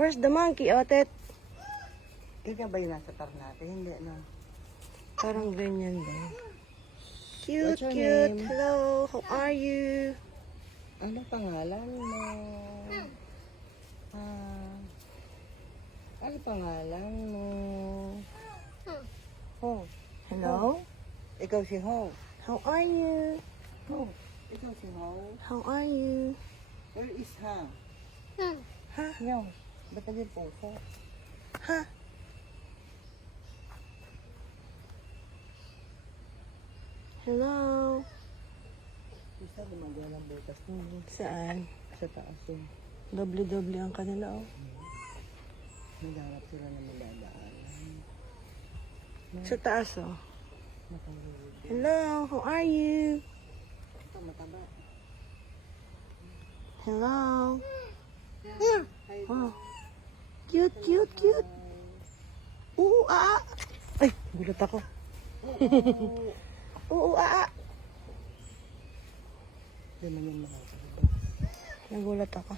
Where's the monkey, Otet? Ganyan ba yung nasa tar natin? Hindi, no? Parang ganyan din. Cute, What's your cute. name? Hello, how are you? Ano pangalan mo? Ah, ano pangalan mo? Ho. Hello? Ikaw si Ho. How are you? Ho. Ikaw si Ho. How are you? Where is Ha? Ha? Yo. Ba't naging puso? Ha? Hello? Isa gumagawa ng butas mo. Saan? Sa taas yun. Doble-doble ang kanila, oh. Nagharap sila na magdadaan. Sa taas, oh. Matangulog. Hello, how are you? Ito, mataba. Hello? Hi. Oh. Cute, cute, cute. Oo, Ay, gulat ako. Oo, Hindi man yung mga. Nagulat ako.